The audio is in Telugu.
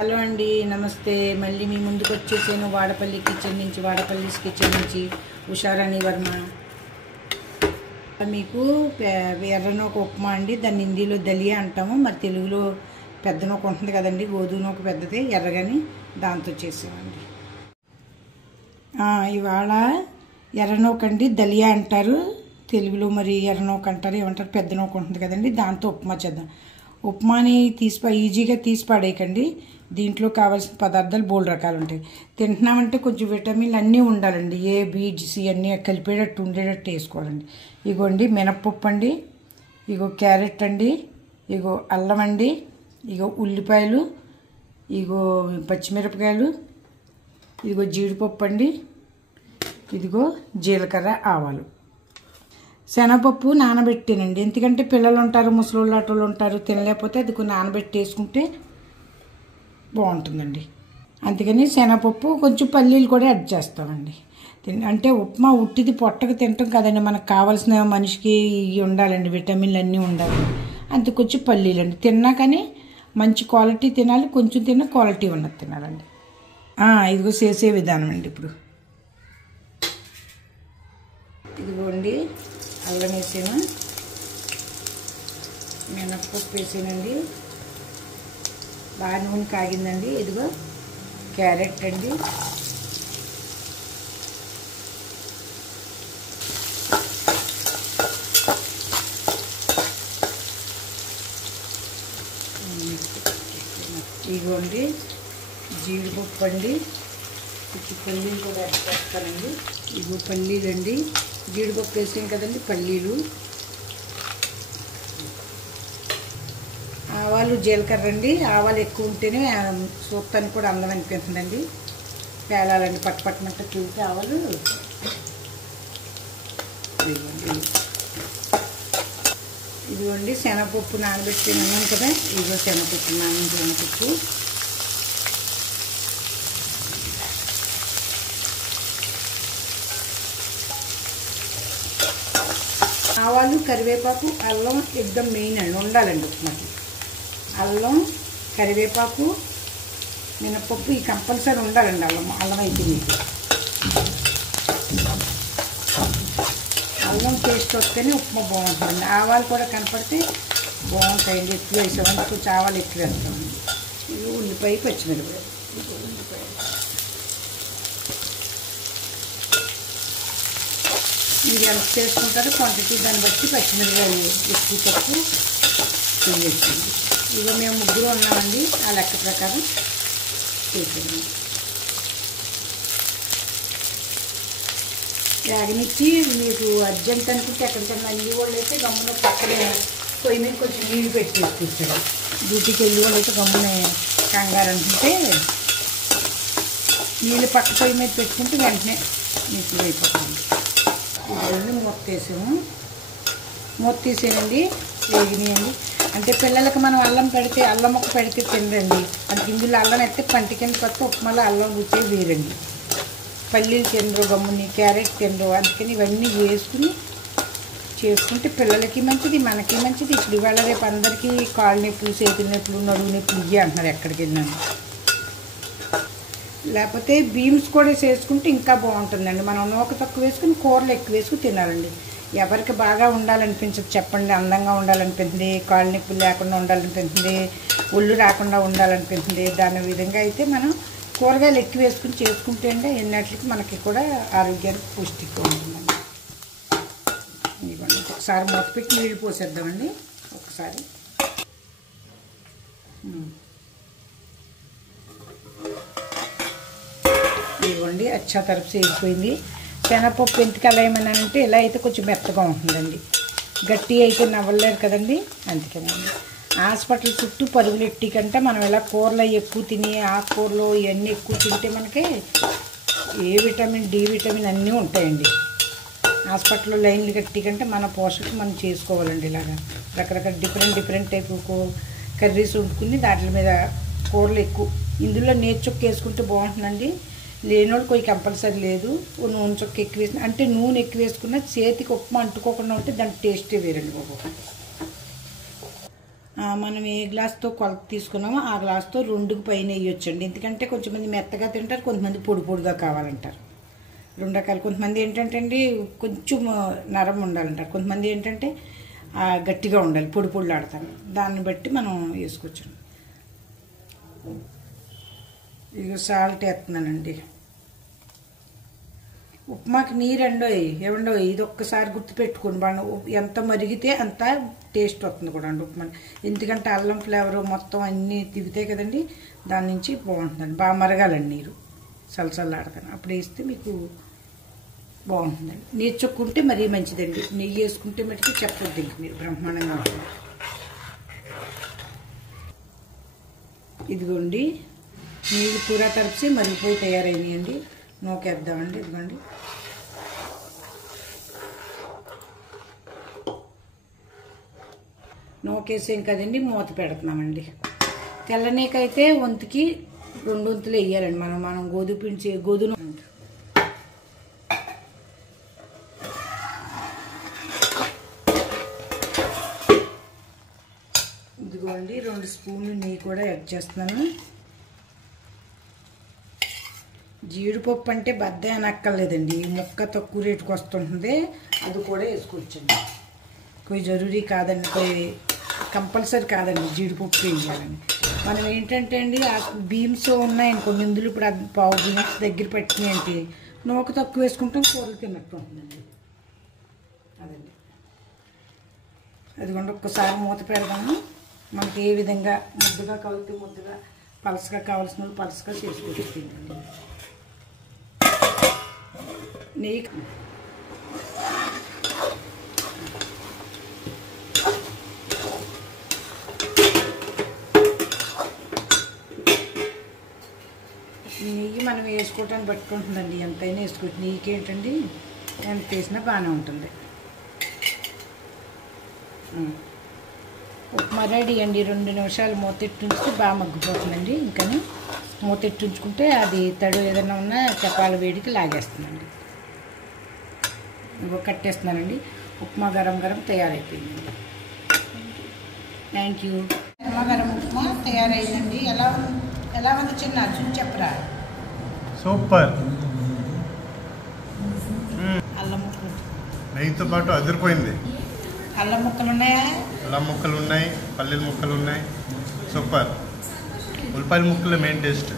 హలో అండి, నమస్తే. మళ్ళీ మీ ముందుకు వచ్చేసాను వాడపల్లి కిచెన్ నుంచి ఉషారాణి వర్మ. మీకు ఎర్రనూక ఉప్మా అండి. దాన్ని హిందీలో దలియా అంటాము, మరి తెలుగులో పెద్ద నూక ఉంటుంది కదండి, గోధుమ నూక పెద్దది ఎర్రగాని, దాంతో చేసామండి. ఇవాళ ఎర్రనూక అండి, దలియా అంటారు తెలుగులో, మరి ఎర్రనూక అంటారు, ఏమంటారు, పెద్ద నూక ఉంటుంది కదండి, దాంతో ఉప్మా చేద్దాం. ఉప్మాని ఈజీగా తీసి పడేయకండి. దీంట్లో కావాల్సిన పదార్థాలు బోల్డ్ రకాలు ఉంటాయి. తింటున్నామంటే కొంచెం విటమిన్లు అన్నీ ఉండాలండి, ఏ బి సి అన్నీ కలిపేటట్టు ఉండేటట్టు వేసుకోవాలండి. ఇగోండి మినప్పప్పు అండి, ఇగో క్యారెట్ అండి, ఇగో అల్లం అండి, ఇగో ఉల్లిపాయలు, ఇగో పచ్చిమిరపకాయలు, ఇదిగో జీడిపప్పు అండి, ఇదిగో జీలకర్ర, ఆవాలు. శనగపప్పు నానబెట్టానండి, ఎందుకంటే పిల్లలు ఉంటారు, ముసలోళ్ళు అటోళ్ళు ఉంటారు, తినలేకపోతే అది కొన్ని నానబెట్టి వేసుకుంటే బాగుంటుందండి. అందుకని శనగపప్పు కొంచెం పల్లీలు కూడా యాడ్ చేస్తామండి. అంటే ఉప్మా ఉట్టిది పొట్టకు తింటాం కదండి, మనకు కావాల్సిన మనిషికి ఉండాలండి, విటమిన్లు అన్నీ ఉండాలి. అంతే కొంచెం పల్లీలు అండి. తిన్నా కానీ మంచి క్వాలిటీ తినాలి, కొంచెం తిన్నా క్వాలిటీ ఉన్నది తినాలండి. ఇదిగో చేసే విధానం అండి. ఇప్పుడు ఇదిగోండి అల్లం వేసాను, మినప్పప్పు వేసానండి, బాగా నూనె కాగిందండి. ఇదిగో క్యారెట్ అండి, ఇదిగోండి జీడిపప్పు అండి, కొంచెం పల్లీలు కూడా యాడ్ చేస్తానండి. ఇదిగో పల్లీలు అండి, జీడిపప్పు వేసాం కదండి, పల్లీలు, ఆవాలు, జీలకర్ర అండి. ఆవాలు ఎక్కువ ఉంటేనే సూప్తానికి కూడా అందం అనిపిస్తుందండి. పేలాలండి, పట్టుమంటే చూసి ఆవాలు. ఇదిగోండి శనగపప్పు నానబెట్టి ఉన్నాం కదా, ఇదిగో శనగపప్పు శనగపప్పు, ఆవాలు, కరివేపాకు, అల్లం ఎగ్దం మెయిన్ అండి, ఉండాలండి ఉప్మాకి. అల్లం, కరివేపాకు, మినపప్పు ఈ కంపల్సరీ ఉండాలండి. అల్లం అయితే మీకు అల్లం టేస్ట్ వస్తేనే ఉప్మా బాగుంటుందండి. ఆవాలు కూడా కనపడితే బాగుంటాయండి. ఎక్కువ వేసామంటే కొంచెం ఆవాలు ఎక్కువ వేస్తామండి. ఇది ఉల్లిపాయ, పచ్చిమిరపకాయ, ఉల్లిపాయ మీరు ఎంత చేసుకుంటారో క్వాంటిటీ దాన్ని బట్టి పచ్చిమిరపకాయలు ఎక్కువ తక్కువ వేసుకోండి. ఇక మేము ముగ్గురు ఉన్నామండి, ఆ లెక్క ప్రకారం చేసేయండి. వేగనిచ్చి మీకు అర్జెంట్ అనుకుంటే ఎక్కడికైనా అల్లి వాళ్ళు అయితే గమ్మున పక్కనే పొయ్యి మీద కొంచెం నీళ్ళు పెట్టి తీసుకొచ్చాడు. డ్యూటీకి వెళ్ళి వాళ్ళు అయితే గమ్మున కంగారు అనుకుంటే నీళ్ళు పక్క పొయ్యి మీద పెట్టుకుంటే వెంటనే నీళ్ళు అయిపోతుంది. ఇవన్నీ మూత తీసేయండి, వేగినాయండి. అంటే పిల్లలకి మనం అల్లం ముక్క పెడితే తినరండి. అంటే ఇందులో అల్లం అయితే పంటి కింద కొత్త ఉప్మాలో అల్లం రుచి వేరండి. పల్లీలు తినరు, గమ్ముని క్యారెట్ తినరు. అందుకని ఇవన్నీ వేసుకుని చేసుకుంటే పిల్లలకి మంచిది, మనకి మంచిది. ఇప్పుడు ఇవాళ రేపు అందరికీ కాళ్ళు నొప్పులు, చేతుల నొప్పులు, నడువు నొప్పులు ఇవి అంటున్నారు ఎక్కడికి వెళ్ళినాను. లేకపోతే బీన్స్ కూడా చేసుకుంటే ఇంకా బాగుంటుందండి. మనం నూక తక్కువ వేసుకుని కూరలు ఎక్కువ వేసుకుని తినాలండి. ఎవరికి బాగా ఉండాలనిపించదు చెప్పండి, అందంగా ఉండాలనిపించింది, కాళ్ళు నొప్పులు లేకుండా ఉండాలనిపించింది, ఒళ్ళు రాకుండా ఉండాలనిపించింది. దాని విధంగా అయితే మనం కూరగాయలు ఎక్కువ వేసుకుని చేసుకుంటే అండి ఎన్నట్లకి మనకి కూడా ఆరోగ్యానికి పుష్టిగా ఉంటుందండి. ఇవ్వండి ఒకసారి మూత పెట్టి నీళ్ళు పోసేద్దామండి. ఒకసారి ఇవ్వండి అచ్చా తరపు చేసిపోయింది. శనగపప్పు ఎందుకు అలా ఏమన్నానంటే ఇలా అయితే కొంచెం మెత్తగా ఉంటుందండి, గట్టి అయితే నవ్వలేరు కదండి, అందుకనండి. హాస్పిటల్ చుట్టూ పరుగులు ఎట్టి కంటే మనం ఇలా కూరలు ఎక్కువ తిని ఆకుకూరలు ఇవన్నీ ఎక్కువ తింటే మనకి ఏ విటమిన్, డి విటమిన్ అన్నీ ఉంటాయండి. హాస్పిటల్లో లైన్లు కట్టి కంటే మన పోషక మనం చేసుకోవాలండి. ఇలాగా రకరకాల డిఫరెంట్ టైపు కర్రీస్ వండుకుని దాంట్ల మీద కూరలు ఎక్కువ. ఇందులో నేతి చుక్క వేసుకుంటే బాగుంటుందండి. లేనోడు કોઈ కంపల్సరీ లేదు. నూనె చుక్క ఎక్కువ వేసిన అంటే నూనె ఎక్కువ వేసుకున్న చేతికి ఉప్మా అంటుకోకుండా ఉంటే దాని టేస్టే వేరండి బాబు. మనం ఏ గ్లాస్తో కొలత తీసుకున్నామో ఆ గ్లాస్తో 2కి పైన వేయొచ్చండి. ఎందుకంటే కొంచెంమంది మెత్తగా తింటారు, కొంతమంది పొడి పొడిగా కావాలంటారు. 2 రకాలు. కొంతమంది ఏంటంటే అండి కొంచెం నరం ఉండాలంటారు, కొంతమంది ఏంటంటే గట్టిగా ఉండాలి, పొడి పొడిలు ఆడతారు. దాన్ని బట్టి మనం వేసుకోవచ్చు. ఇక సాల్ట్ వేస్తున్నానండి. ఉప్మాకి నీరు ఏవండో ఇది ఒక్కసారి గుర్తుపెట్టుకోండి. మనం ఎంత మరిగితే అంత టేస్ట్ వస్తుంది కూడా అండి ఉప్మా. ఎందుకంటే అల్లం ఫ్లేవర్ మొత్తం అన్నీ తిగితే కదండి, దాని నుంచి బాగుంటుందండి. బాగా మరగాలండి నీరు, చల్లచల్లాడతాను. అప్పుడు వేస్తే మీకు బాగుంటుందండి. నీరు చొక్కుంటే మరీ మంచిదండి. నెయ్యి వేసుకుంటే మటుకు చెప్పొద్దు ఇంక మీరు, బ్రహ్మాండంగా ఉంటుంది. ఇదిగోండి నీళ్ళు పూరా తడిపి మరిగిపోయి తయారైనాయండి. నూకేద్దామండి. ఇదిగోండి నూకేసాం కదండి, మూత పెడుతున్నామండి. తెల్లనీకైతే వంతుకి 2 వంతులు వేయాలండి. మనం గోధుమ పిండి గోధుమ ఇదిగోండి 2 స్పూన్లు నెయ్యి కూడా యాడ్ చేస్తున్నాను. జీడిపప్పు అంటే బద్ద అనక్కర్లేదండి, ముక్క తక్కువ రేటుకు వస్తుంటుంది, అది కూడా వేసుకోవచ్చండి. కొద్ది జరూరీ కాదండి, కొద్ది కంపల్సరీ కాదండి జీడిపప్పు వేయాలండి. మనం ఏంటంటే అండి ఆ బీమ్స్ ఉన్నాయండి కొన్ని ఇందులో, ఇప్పుడు అది పావు బీమ్స్ దగ్గర పట్టినాయి అంటే నూక తక్కువ వేసుకుంటాం, కూరలు తిన్నట్టు ఉంటుందండి. అదండి. అదిగోండి ఒక్కసారి మూత పెడదాము. మనకి ఏ విధంగా ముద్దగా కలిపితే ముద్దగా, పలసగా కావాల్సిన వాళ్ళు పలసగా చేసుకోవచ్చు. నెయ్యి మనం వేసుకోవటానికి పట్టుకుంటుందండి, ఎంతైనా వేసుకోవచ్చు. నెయ్యికి ఏంటండి ఎంత వేసినా బాగానే ఉంటుంది. ఉప్మా రెడీ అండి. 2 నిమిషాలు మూతెట్టుంచితే బాగా మగ్గిపోతుందండి. ఇంకా మూతెట్టుంచుకుంటే అది తడు ఏదైనా ఉన్నా చపాల వేడికి లాగేస్తుందండి. ఇంకో కట్టేస్తున్నానండి. ఉప్మా గరం గరం తయారైపోయిందండి. Thank you. ఉప్మా గరం ఉప్మా తయారైందండి. ఎలా ఉంది చిన్న చూసి చెప్పరా? సూపర్. అల్లం ముక్కలు నెయ్యితో పాటు అదిరిపోయింది. అల్లం ముక్కలు ఉన్నాయా? అల్లం ముక్కలు ఉన్నాయి, పల్లీల ముక్కలు ఉన్నాయి. సూపర్. ఉల్లిపాయల ముక్కలు మెయిన్ టేస్ట్.